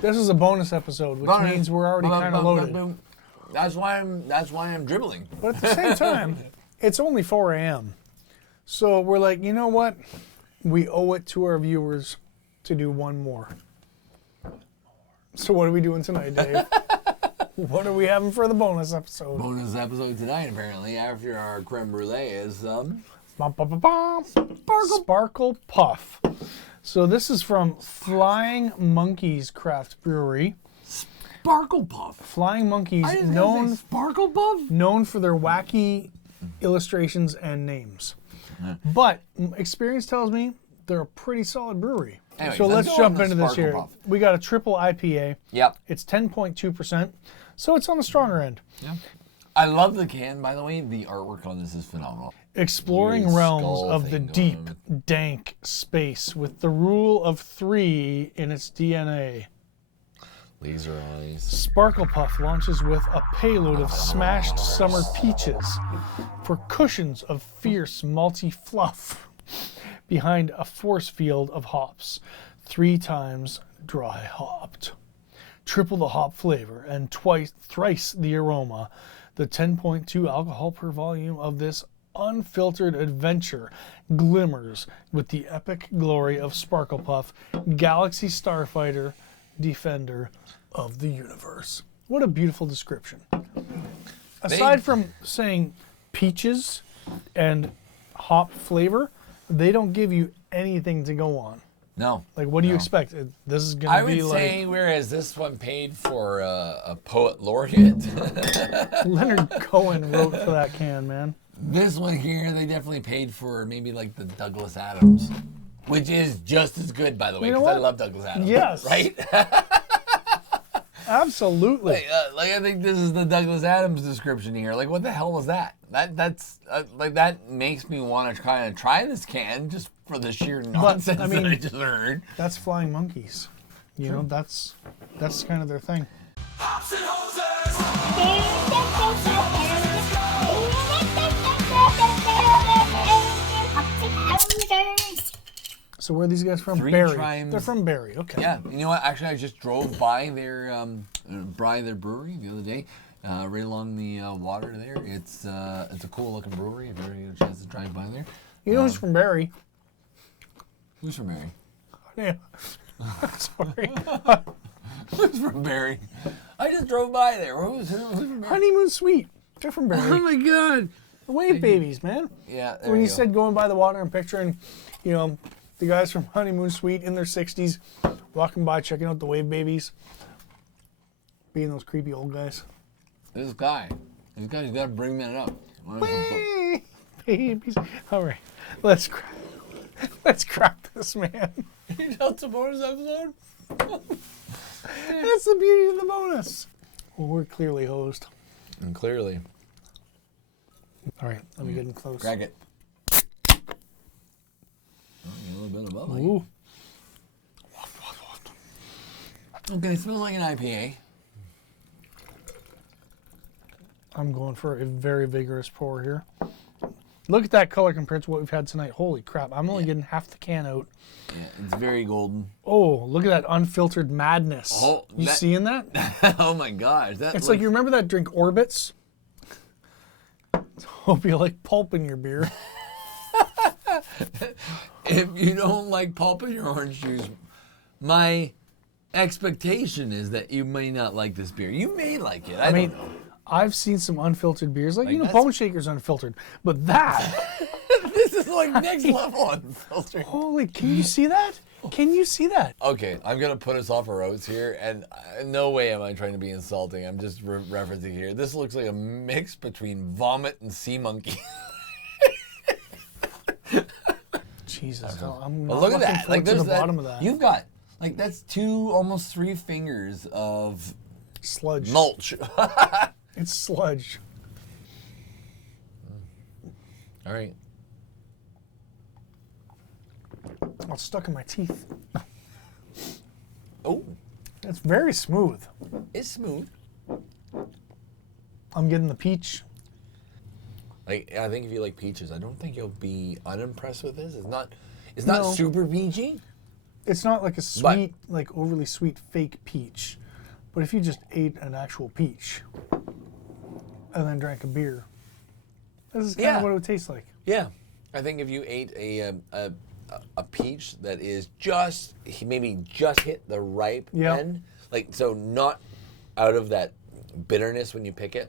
This is a bonus episode, which means we're already kind of loaded. That's why I'm dribbling. But at the same time, it's only 4 a.m. So we're like, you know what? We owe it to our viewers to do one more. So what are we doing tonight, Dave? What are we having for the bonus episode? Bonus episode tonight, apparently, after our creme brulee is Sparklepuff. So this is from Flying Monkeys Craft Brewery. Sparklepuff. Flying Monkeys, Sparklepuff? known for their wacky illustrations and names. But experience tells me they're a pretty solid brewery. Anyways, so let's jump into this here. Sparklepuff. We got a triple IPA. Yep. It's 10.2%, so it's on the stronger end. Yeah. I love the can, by the way. The artwork on this is phenomenal. Exploring Weird realms skull of the thing deep, going dank space with the rule of 3 in its DNA. Laser eyes. Sparklepuff launches with a payload of smashed summer peaches for cushions of fierce malty fluff behind a force field of hops, 3 times dry hopped. Triple the hop flavor and thrice the aroma. The 10.2 alcohol per volume of this unfiltered adventure glimmers with the epic glory of Sparklepuff, Galaxy Starfighter, Defender of the universe. What a beautiful description. Aside from saying peaches and hop flavor, they don't give you anything to go on. No. Like, what do you expect? This is going to be like... I would say, whereas this one paid for a poet laureate. Leonard Cohen wrote for that can, man. This one here, they definitely paid for maybe like the Douglas Adams, which is just as good, by the way, because I love Douglas Adams. Yes. Right? Absolutely. Like I think this is the Douglas Adams description here. Like, what the hell was that? That's like that makes me want to kind of try this can just for the sheer nonsense that I just heard. That's Flying Monkeys. You know, that's kind of their thing. Hops and hoses. So where are these guys from? Barrie. They're from Barrie. Okay. Yeah. You know what? Actually, I just drove by their brewery the other day, right along the water there. It's a cool looking brewery. If you ever get a chance to drive by there. You know who's from Barrie? Who's from Barrie? Yeah. Sorry. Who's from Barrie? I just drove by there. Who's from Barrie? Honeymoon Suite. They're from Barrie. Oh my God. The Wave Babies, man. Yeah. When you said going by the water and picturing, you know, the guys from Honeymoon Suite in their 60s walking by checking out the Wave Babies, being those creepy old guys. This guy, he's got to bring that up. Wave Babies. All right, let's crack this, man. That's a bonus episode. That's the beauty of the bonus. Well, we're clearly hosed. And clearly. All right, let me get in close. Crack it. Oh, a little bit of bubbly. Ooh. Okay, it smells like an IPA. I'm going for a very vigorous pour here. Look at that color compared to what we've had tonight. Holy crap, I'm only getting half the can out. Yeah, it's very golden. Oh, look at that unfiltered madness. Oh, you seeing that? Oh my gosh. It's like, you remember that drink Orbits? Hope you like pulp in your beer. If you don't like pulp in your orange juice, my expectation is that you may not like this beer. You may like it. I mean, don't know. I've seen some unfiltered beers, like you know, Bone Shaker's unfiltered, but that. This is like next level unfiltered. Holy, can you see that? Can you see that? Okay, I'm going to put us off our roads here, and no way am I trying to be insulting. I'm just referencing here. This looks like a mix between vomit and sea monkey. Jesus, I'm not look at that. Like, to there's the bottom of that. You've got, like, that's almost 3 fingers of sludge. Mulch. It's sludge. All right. Oh, it's stuck in my teeth. Oh. It's very smooth. It's smooth. I'm getting the peach. Like, I think if you like peaches, I don't think you'll be unimpressed with this. It's not super peachy. It's not like a sweet, like overly sweet fake peach. But if you just ate an actual peach and then drank a beer, this is kind of what it would taste like. Yeah. I think if you ate a peach that is just, maybe just hit the ripe end, like, so not out of that bitterness when you pick it,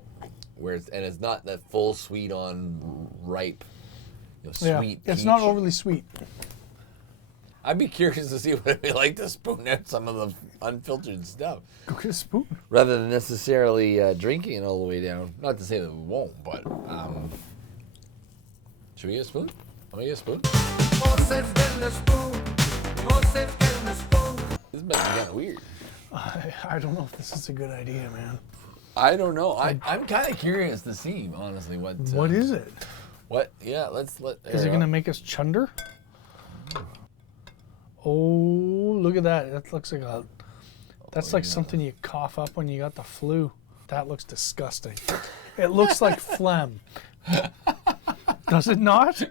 and it's not that full sweet on ripe, sweet peach. It's not overly sweet. I'd be curious to see what it'd be like to spoon out some of the unfiltered stuff. Go get a spoon. Rather than necessarily drinking it all the way down. Not to say that we won't, but should we get a spoon? Let me get a spoon. This might be kind of weird. I don't know if this is a good idea, man. I don't know. I'm kind of curious to see, honestly, what. What is it? What? Yeah, let's let. Is it gonna make us chunder? Oh, look at that! That looks like a. That's like something you cough up when you got the flu. That looks disgusting. It looks like phlegm. Does it not?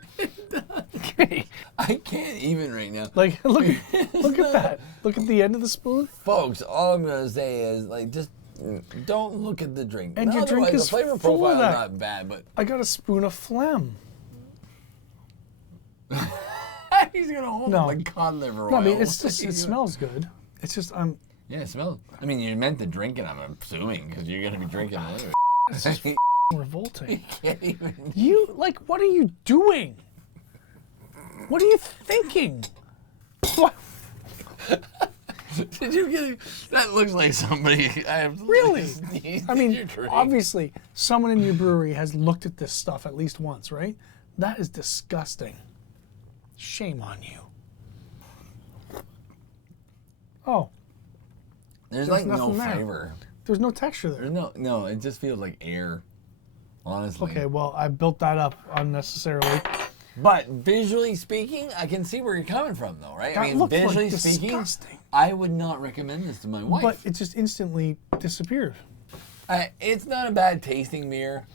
Okay. I can't even right now. Like, look at that. Look at the end of the spoon. Folks, all I'm gonna say is, like, just don't look at the drink. And your drink is the flavor full profile of that. is not bad, but I got a spoon of phlegm. he's gonna hold it like cod liver oil. No, I mean, it's just, it smells good. It's just, Yeah, it smells. I mean, you meant to drink it, I'm assuming, because you're gonna be drinking it anyway. This is revolting. Can't even. What are you doing? What are you thinking? What? Did you get it? That looks like somebody. Really? I mean, your drink. obviously, someone in your brewery has looked at this stuff at least once, right? That is disgusting. Shame on you. Oh. There's like no nothing there. flavor. There's no texture there. There's no. It just feels like air. Honestly. Okay, well, I built that up unnecessarily. But visually speaking, I can see where you're coming from, though, right? That I mean, looked like visually speaking, disgusting. I would not recommend this to my wife. But it just instantly disappeared. It's not a bad tasting beer.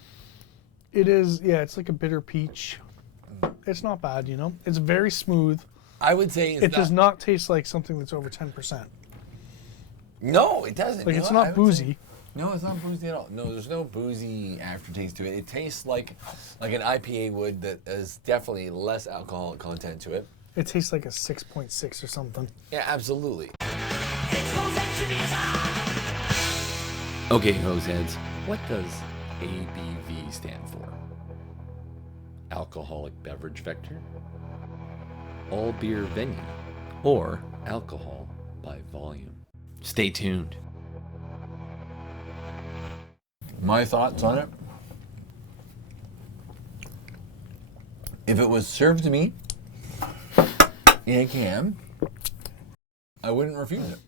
It is, yeah, it's like a bitter peach. It's not bad, you know? It's very smooth. I would say It does not taste like something that's over 10%. No, it doesn't. Like, it's not boozy. No, it's not boozy at all. No, there's no boozy aftertaste to it. It tastes like an IPA would that has definitely less alcoholic content to it. It tastes like a 6.6 or something. Yeah, absolutely. Okay, hoseheads, what does ABV stand for? Alcoholic beverage vector? All beer venue? Or alcohol by volume? Stay tuned. My thoughts on it? If it was served to me in a can, I wouldn't refuse it.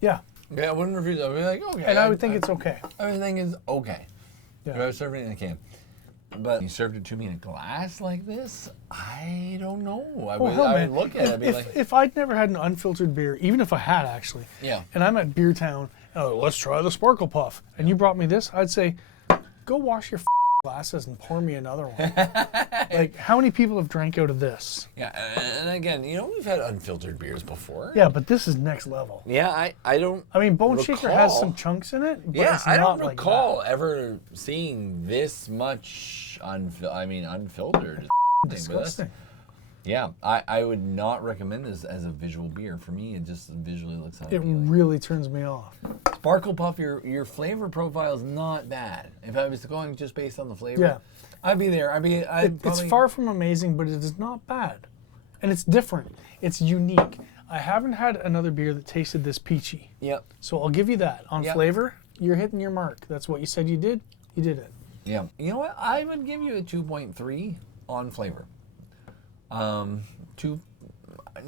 Yeah. Yeah, I wouldn't refuse it. I'd be like, okay. And I would think it's okay. Everything is okay. Yeah. If I was serving it in a can. But you served it to me in a glass like this, I don't know. I would look at it and be like... If I'd never had an unfiltered beer, even if I had actually, and I'm at Beer Town, and I'm like, let's try the Sparklepuff, and you brought me this, I'd say, go wash your glasses and pour me another one. Like, how many people have drank out of this? Yeah, and again, you know, we've had unfiltered beers before. Yeah, but this is next level. Yeah, I don't. I mean, Bone Shaker has some chunks in it, but it's I not don't like recall that. ever seeing this much unfiltered. Disgusting. Yeah, I would not recommend this as a visual beer. For me, it just visually looks It really turns me off. Sparklepuff, your flavor profile is not bad. If I was going just based on the flavor, I'd be there. It's far from amazing, but it is not bad. And it's different. It's unique. I haven't had another beer that tasted this peachy. Yep. So I'll give you that. On flavor, you're hitting your mark. That's what you said you did. You did it. Yeah. You know what? I would give you a 2.3 on flavor.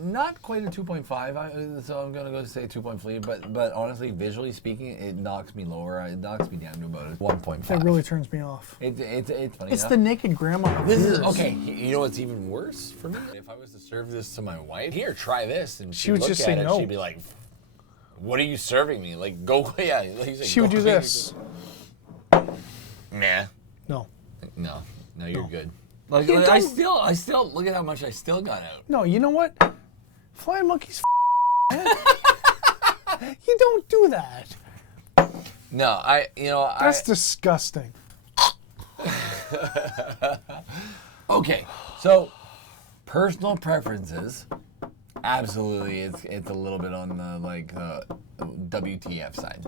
Not quite a 2.5, so I'm gonna go say 2.3. But honestly, visually speaking, it knocks me lower. It knocks me down to about a 1.5. It really turns me off. It's funny. It's the naked grandma of This beers. is okay. You know what's even worse for me? If I was to serve this to my wife, here, try this, and she would just look say at it, no. she'd be like, "What are you serving me? Like, go, yeah." Like you say, She would do this. Nah. No. No, you're good. You I still look at how much I still got out. No, you know what? Flying monkeys, man. You don't do that. No, That's disgusting. Okay, so personal preferences, absolutely, it's a little bit on the WTF side.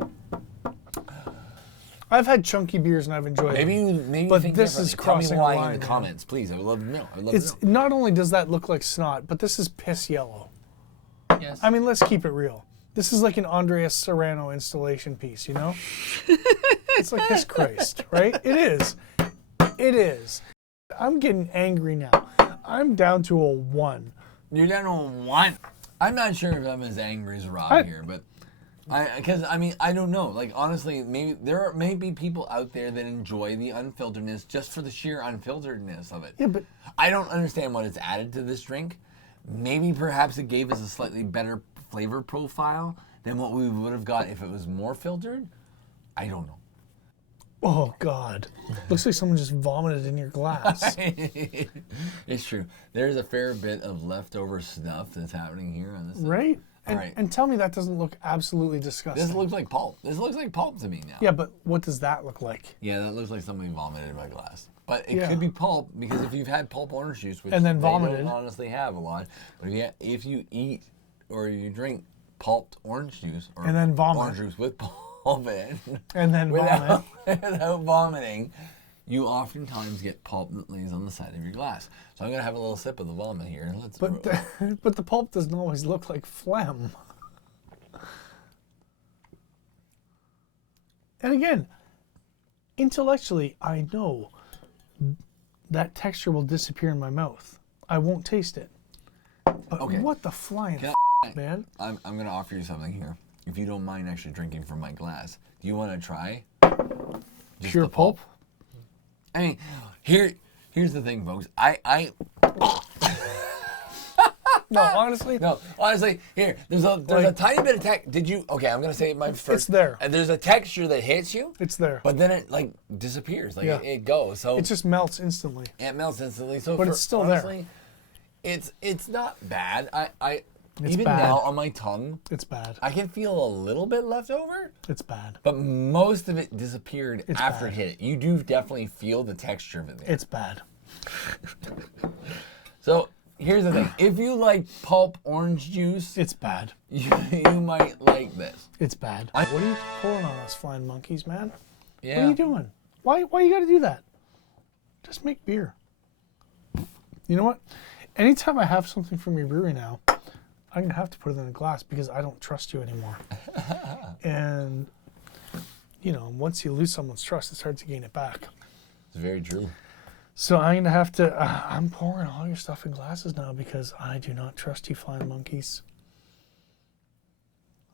I've had chunky beers and I've enjoyed Maybe them. you But think this differently. is crossing Tell me why a line, in the man. comments, please. I would love to know. It's not only does that look like snot, but this is piss yellow. Yes. I mean, let's keep it real. This is like an Andreas Serrano installation piece, you know? It's like his Christ, right? It is. It is. I'm getting angry now. I'm down to a 1. You're down to a 1. I'm not sure if I'm as angry as Rob here, but I don't know. Like, honestly, maybe there may be people out there that enjoy the unfilteredness just for the sheer unfilteredness of it. Yeah, but I don't understand what it's added to this drink. Maybe perhaps it gave us a slightly better flavor profile than what we would have got if it was more filtered. I don't know. oh God, looks like someone just vomited in your glass. It's true. There's a fair bit of leftover stuff that's happening here on this. Right? And, Right. and tell me that doesn't look absolutely disgusting. This looks like pulp. This looks like pulp to me now. Yeah, but what does that look like? Yeah, that looks like somebody vomited in my glass. But it Yeah. could be pulp because if you've had pulp orange juice, which And then they vomited. don't honestly have a lot, but if you eat or you drink pulped orange juice or And then vomit. orange juice with pulp in, And then vomit. without vomiting, you oftentimes get pulp that lays on the side of your glass. So I'm gonna have a little sip of the vomit here. But the pulp doesn't always look like phlegm. And again, intellectually, I know that texture will disappear in my mouth. I won't taste it. But Okay. what the flying man? I'm gonna offer you something here. If you don't mind actually drinking from my glass, do you want to try? Just Pure the pulp? I mean, here's the thing, folks. I No, honestly, No, honestly, here, there's a tiny bit of okay, I'm going to say mine first. It's there. And there's a texture that hits you, it's there. but then it, like, disappears. Like, Yeah. it goes. So It just melts instantly. it melts instantly. So But it's still there. honestly, it's not bad. It's even bad. now on my tongue, It's bad. I can feel a little bit left over, It's bad. but most of it disappeared It's after bad. it hit it. You do definitely feel the texture of it there. It's bad. So here's the thing. If you like pulp orange juice, It's bad. you might like this. It's bad. What are you pulling on us, flying monkeys, man? Yeah. What are you doing? Why you got to do that? Just make beer. You know what? Anytime I have something from your brewery now, I'm gonna have to put it in a glass because I don't trust you anymore. And you know, once you lose someone's trust, it's hard to gain it back. It's very true. So I'm gonna have to. I'm pouring all your stuff in glasses now because I do not trust you, flying monkeys.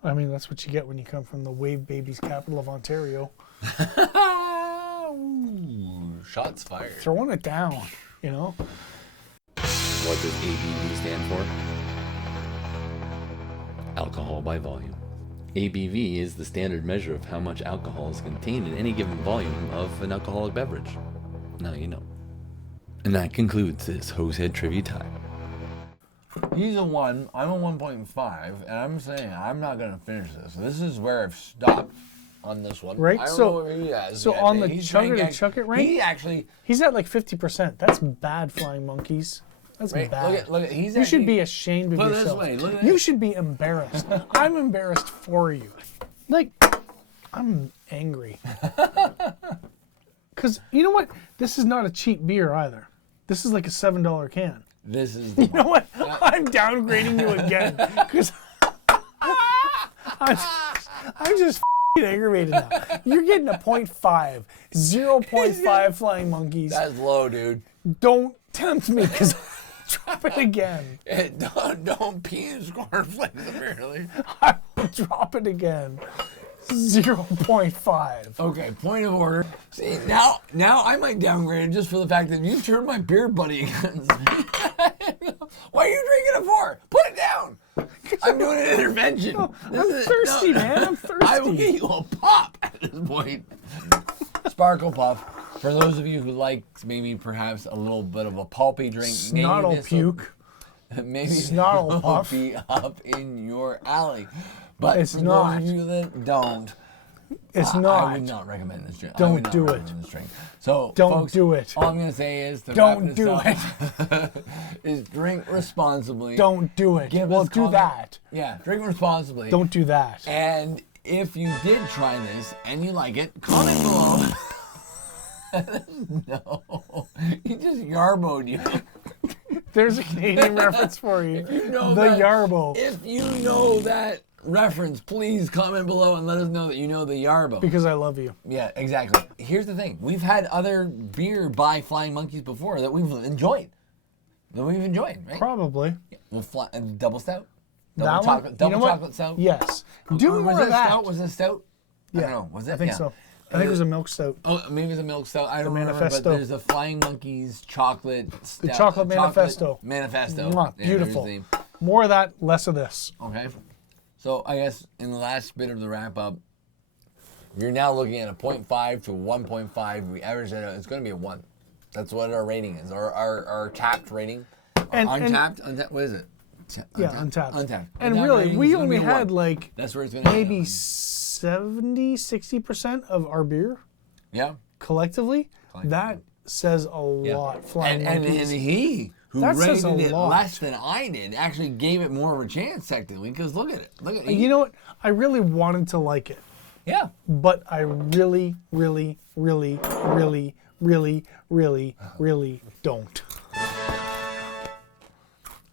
I mean, that's what you get when you come from the wave babies capital of Ontario. Ooh, shots fired. Throwing it down, you know. What does ABV stand for? Alcohol by volume. ABV is the standard measure of how much alcohol is contained in any given volume of an alcoholic beverage. Now you know. And that concludes this Hosehead Trivia Time. He's a 1, I'm a 1.5, and I'm saying I'm not going to finish this. This is where I've stopped on this one. Right, I don't so- know where he has so yet. on the He's chug it trying and chuck it rank? He actually, He's at like 50%. That's bad, flying monkeys. That's right, bad. look at, he's You should actually, be ashamed of Put it this yourself. way, look at You this. should be embarrassed. I'm embarrassed for you. Like, I'm angry. Because you know what? This is not a cheap beer either. This is like a $7 can. This is the You know what? I'm downgrading you again. Because I'm just aggravated now. You're getting a 0.5. 0.5 flying monkeys. That's low, dude. Don't tempt me because drop it again. Don't pee in cornflakes, apparently. I will drop it again. 0.5. Okay, point of order. See, now I might downgrade it just for the fact that you've turned my beer buddy against me. What are you drinking it for? Put it down. I'm doing an intervention. I'm thirsty, man. I'm I will thirsty. get you a pop at this point. Sparklepuff. For those of you who like maybe perhaps a little bit of a pulpy drink, maybe Snottle this'll- puke. maybe Snarl it'll puff. be up in your alley. But It's for not. those of you that don't, It's I not. would not recommend this drink. Don't I would not do it. recommend this drink. So, Don't folks, do it. All I'm gonna say is to Don't wrap this do up, is drink responsibly. Don't do it. Give Well, us do comment. that. Yeah, drink responsibly. Don't do that. And if you did try this and you like it, comment below. No, he just yarboed you. There's a Canadian reference for you. You know the that- Yarbo. If you know that reference, please comment below and let us know that you know the yarbo. Because I love you. Yeah, exactly. Here's the thing. We've had other beer by Flying Monkeys before that we've enjoyed. Right? Probably. Well, double stout. That one? Double You know what? chocolate stout. Yes. Do Or more was of it that. stout? Was it stout? I Yeah. don't know. Was it? I think Yeah. so. I think it was a milk stout. Oh, maybe it's a milk stout. I don't remember, Manifesto. but there's a Flying Monkeys chocolate stout. The chocolate manifesto. Manifesto. Mwah, Yeah, beautiful. there's More of that, less of this. Okay. So I guess in the last bit of the wrap up, you're now looking at a 0.5 to 1.5. We average it out. It's going to be a 1. That's what our rating is. Our tapped rating. Untapped? What is it? Yeah, Untappd. Untapped. And Untappd really, rating we is gonna only be a 1. had like That's where it's going to maybe 70, 60% of our beer Yeah. collectively. That says a lot. Flying And Monkeys. he, who That says rated a it lot. less than I did, actually gave it more of a chance technically. Because look at it. You know what? I really wanted to like it, Yeah. but I really, really, really, really, really, really, really don't.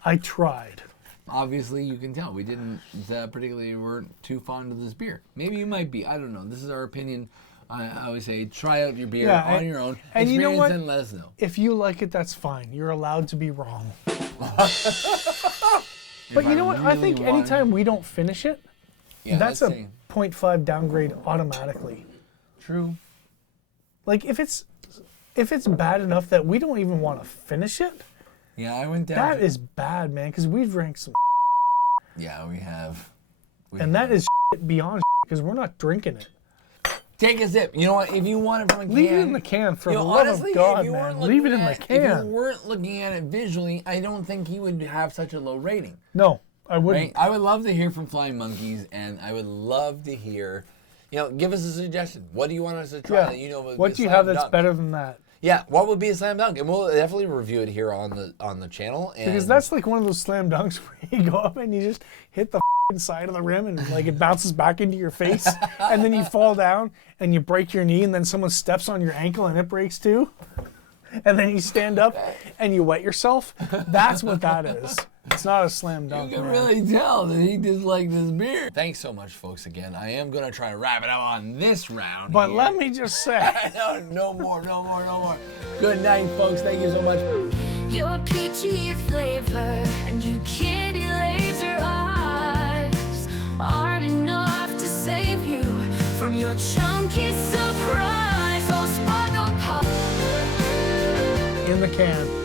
I tried. Obviously, you can tell we didn't particularly weren't too fond of this beer. Maybe you might be. I don't know. This is our opinion. I always say try out your beer on your own. And you know what? And let us know. If you like it, that's fine. You're allowed to be wrong. But you know what? I think anytime we don't finish it, that's a 0.5 downgrade automatically. True. Like if it's bad enough that we don't even want to finish it, Yeah, I went down. that is bad, man. Because we've drank some, Yeah, we have. that is beyond because we're not drinking it. Take a sip. You know what? If you want it from a can, Leave it in the can for you the know, love honestly, of God, if you man. weren't Leave it in looking the at- If you can. weren't looking at it visually, I don't think he would have such a low rating. No, I wouldn't. Right? I would love to hear from Flying Monkeys, and I would love to hear, give us a suggestion. What do you want us to try that you know would What be do you a have slam that's dunk? better than that? Yeah, what would be a slam dunk? And we'll definitely review it here on the channel. And Because that's like one of those slam dunks where you go up and you just hit the side of the rim and like it bounces back into your face, and then you fall down and you break your knee, and then someone steps on your ankle and it breaks too, and then you stand up and you wet yourself. That's what that is. It's not a slam dunk. You can man. really tell that he disliked this beer. Thanks so much, folks, again. I am going to try to wrap it up on this round. But here. let me just say, no more. Good night, folks. Thank you so much. Your peachy flavor and your candy laser eyes aren't enough to save you from your chunky surprise. Oh, Sparklepuff. in the can.